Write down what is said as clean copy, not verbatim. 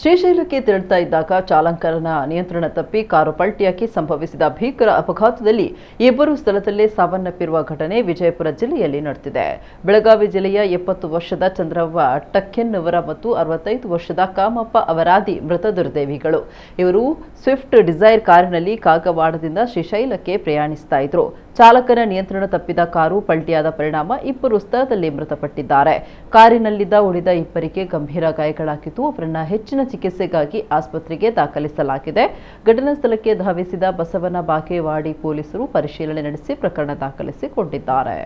ಶ್ರೀಶೈಲಕ್ಕೆ ತೆರಳುತ್ತಾ ಇದ್ದಾಗ ಚಾಲಕನ ನಿಯಂತ್ರಣ ತಪ್ಪಿ ಕಾರು ಪಲ್ಟಿಯಾಗಿ ಸಂಭವಿಸಿದ ಭೀಕರ ಅಪಘಾತದಲ್ಲಿ ಇಬ್ಬರು ಸ್ಥಳದಲ್ಲೇ ಸಾವನ್ನಪ್ಪಿರುವ ಘಟನೆ ವಿಜಯಪುರ ಜಿಲ್ಲೆಯಲ್ಲಿ ನಡೆದಿದೆ. ಬೆಳಗಾವಿ ಜಿಲ್ಲೆಯ 70 ವರ್ಷದ ಚಂದ್ರವ್ವ ಟಕ್ಕೆನ್ನವರ ಮತ್ತು 65 ವರ್ಷದ ಕಾಮಪ್ಪ ಅವರಾದಿ ಮೃತ ದುರ್ದೈವಿಗಳು. ಇವರು ಸ್ವಿಫ್ಟ್ ಡಿಸೈರ್ ಕಾರಿನಲ್ಲಿ ಕಾಗವಾಡದಿಂದ ಶ್ರೀಶೈಲಕ್ಕೆ ಪ್ರಯಾಣಿಸ್ತಾ ಇದ್ರು. ಚಾಲಕನ ನಿಯಂತ್ರಣ ತಪ್ಪಿದ ಕಾರು ಪಲ್ಟಿಯಾದ ಪರಿಣಾಮ ಇಬ್ಬರು ಸ್ಥಳದಲ್ಲಿ ಮೃತಪಟ್ಟಿದ್ದಾರೆ. ಕಾರಿನಲ್ಲಿದ್ದ ಉಳಿದ ಇಬ್ಬರಿಗೆ ಗಂಭೀರ ಗಾಯಗಳಾಗಿದ್ದು ಅವರನ್ನು ಹೆಚ್ಚಿನ ಚಿಕಿತ್ಸೆಗಾಗಿ ಆಸ್ಪತ್ರೆಗೆ ದಾಖಲಿಸಲಾಗಿದೆ. ಘಟನಾ ಸ್ಥಳಕ್ಕೆ ಧಾವಿಸಿದ ಬಸವನ ಬಾಗೇವಾಡಿ ಪೊಲೀಸರು ಪರಿಶೀಲನೆ ನಡೆಸಿ ಪ್ರಕರಣ ದಾಖಲಿಸಿಕೊಂಡಿದ್ದಾರೆ.